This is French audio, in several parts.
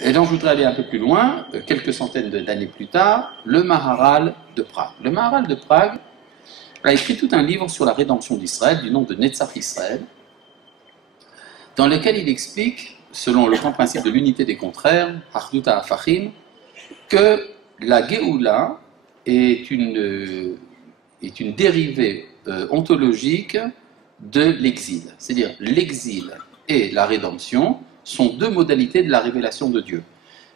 Et donc je voudrais aller un peu plus loin, quelques centaines d'années plus tard, le Maharal de Prague. Le Maharal de Prague a écrit tout un livre sur la rédemption d'Israël, du nom de Netzach Israël, dans lequel il explique, selon le grand principe de l'unité des contraires, Achdut HaHafachim, que la Géoula est une dérivée ontologique de l'exil. C'est-à-dire l'exil et la rédemption sont deux modalités de la révélation de Dieu.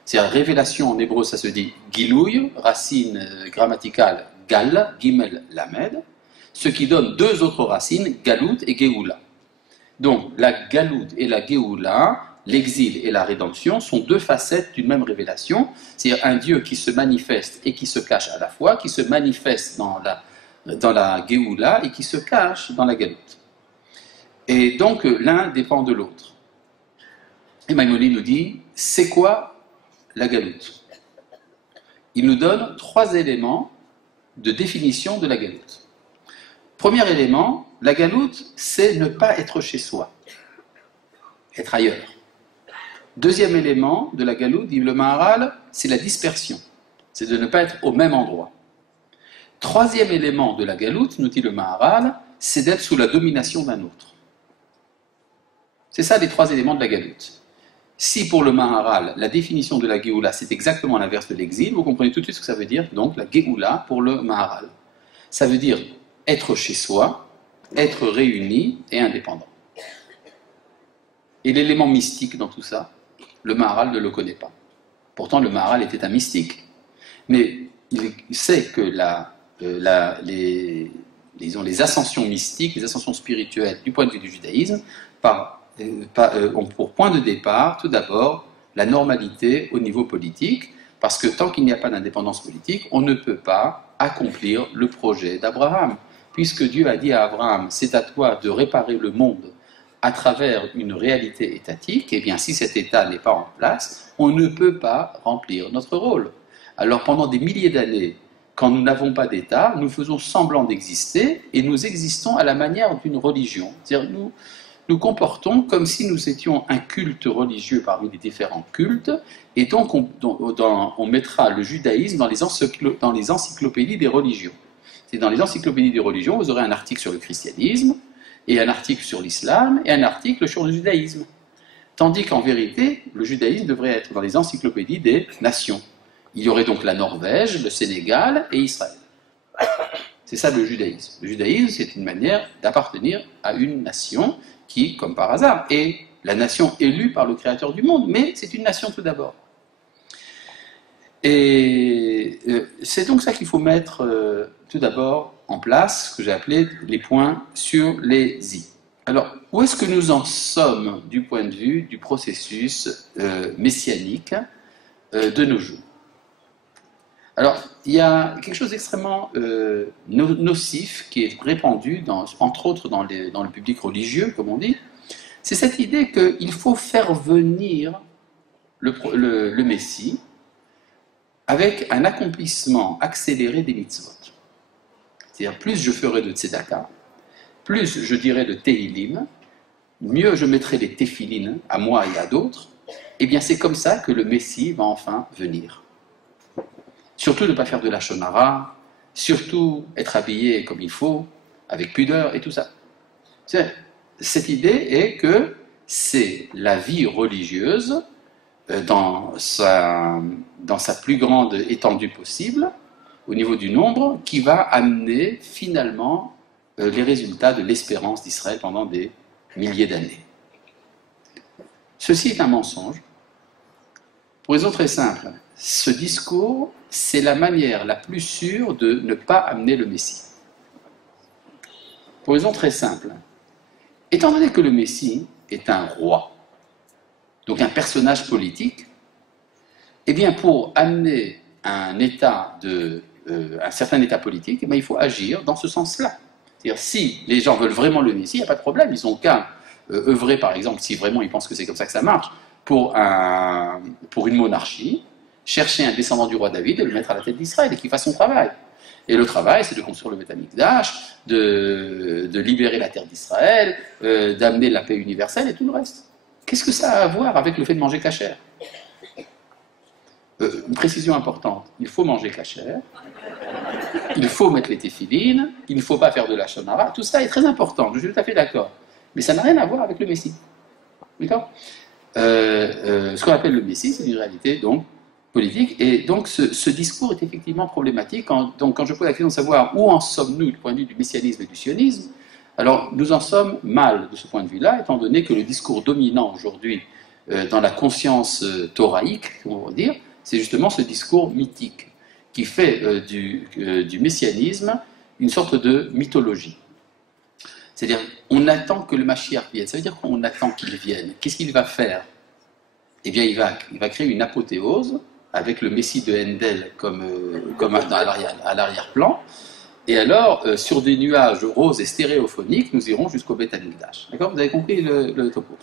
C'est-à-dire révélation en hébreu, ça se dit gilouï, racine grammaticale gal, gimel, lamed, ce qui donne deux autres racines, galout et géoula. Donc la galout et la géoula, l'exil et la rédemption, sont deux facettes d'une même révélation, c'est-à-dire un Dieu qui se manifeste et qui se cache à la fois, qui se manifeste dans la géoula et qui se cache dans la galout. Et donc l'un dépend de l'autre. Et Maïmonide nous dit, c'est quoi la galoute? Il nous donne trois éléments de définition de la galoute. Premier élément, la galoute, c'est ne pas être chez soi, être ailleurs. Deuxième élément de la galoute, dit le Maharal, c'est la dispersion, c'est de ne pas être au même endroit. Troisième élément de la galoute, nous dit le Maharal, c'est d'être sous la domination d'un autre. C'est ça les trois éléments de la galoute. Si pour le Maharal, la définition de la Géoula, c'est exactement l'inverse de l'exil, vous comprenez tout de suite ce que ça veut dire, donc la Géoula pour le Maharal. Ça veut dire être chez soi, être réuni et indépendant. Et l'élément mystique dans tout ça, le Maharal ne le connaît pas. Pourtant, le Maharal était un mystique. Mais il sait que les ascensions mystiques, les ascensions spirituelles du point de vue du judaïsme, ont pour point de départ, tout d'abord, la normalité au niveau politique, parce que tant qu'il n'y a pas d'indépendance politique, on ne peut pas accomplir le projet d'Abraham. Puisque Dieu a dit à Abraham, c'est à toi de réparer le monde à travers une réalité étatique, et bien si cet état n'est pas en place, on ne peut pas remplir notre rôle. Alors pendant des milliers d'années, quand nous n'avons pas d'état, nous faisons semblant d'exister, et nous existons à la manière d'une religion. C'est-à-dire nous comportons comme si nous étions un culte religieux parmi les différents cultes, et donc on mettra le judaïsme dans les encyclopédies des religions. C'est dans les encyclopédies des religions, vous aurez un article sur le christianisme, et un article sur l'islam, et un article sur le judaïsme. Tandis qu'en vérité, le judaïsme devrait être dans les encyclopédies des nations. Il y aurait donc la Norvège, le Sénégal et Israël. C'est ça le judaïsme. Le judaïsme, c'est une manière d'appartenir à une nation qui, comme par hasard, est la nation élue par le Créateur du monde, mais c'est une nation tout d'abord. Et c'est donc ça qu'il faut mettre tout d'abord en place, ce que j'ai appelé les points sur les i. Alors, où est-ce que nous en sommes du point de vue du processus messianique de nos jours? Alors, il y a quelque chose d'extrêmement nocif qui est répandu, entre autres dans le public religieux, comme on dit, c'est cette idée qu'il faut faire venir le Messie avec un accomplissement accéléré des mitzvot. C'est-à-dire, plus je ferai de tzedaka, plus je dirai de tehilim, mieux je mettrai les téphilines à moi et à d'autres, et bien c'est comme ça que le Messie va enfin venir. Surtout ne pas faire de la shonara, surtout être habillé comme il faut, avec pudeur et tout ça. Cette idée est que c'est la vie religieuse, dans sa plus grande étendue possible, au niveau du nombre, qui va amener finalement les résultats de l'espérance d'Israël pendant des milliers d'années. Ceci est un mensonge. Pour raison très simple, ce discours, c'est la manière la plus sûre de ne pas amener le Messie. Pour raison très simple. Étant donné que le Messie est un roi, donc un personnage politique, eh bien pour amener un certain état politique, eh bien, il faut agir dans ce sens-là. C'est-à-dire, si les gens veulent vraiment le Messie, il n'y a pas de problème, ils n'ont qu'à œuvrer, par exemple, si vraiment ils pensent que c'est comme ça que ça marche, pour une monarchie, chercher un descendant du roi David et le mettre à la tête d'Israël et qu'il fasse son travail. Et le travail, c'est de construire le Beth Amikdash, de libérer la terre d'Israël, d'amener la paix universelle et tout le reste. Qu'est-ce que ça a à voir avec le fait de manger cachère? Une précision importante, il faut manger cachère, il faut mettre les téphilines, il ne faut pas faire de la shonara, tout ça est très important, je suis tout à fait d'accord. Mais ça n'a rien à voir avec le Messie. D'accord? Ce qu'on appelle le Messie, c'est une réalité donc politique, et donc ce discours est effectivement problématique. Quand je pose la question de savoir où en sommes-nous du point de vue du messianisme et du sionisme, alors nous en sommes mal de ce point de vue-là, étant donné que le discours dominant aujourd'hui dans la conscience thoraïque, on va dire, c'est justement ce discours mythique qui fait du messianisme une sorte de mythologie. C'est-à-dire, on attend que le Mashiach vienne. Ça veut dire qu'on attend qu'il vienne. Qu'est-ce qu'il va faire? Eh bien, il va créer une apothéose avec le Messie de Handel comme à l'arrière-plan. Et alors, sur des nuages roses et stéréophoniques, nous irons jusqu'au Beth Amikdash. D'accord? Vous avez compris le topo?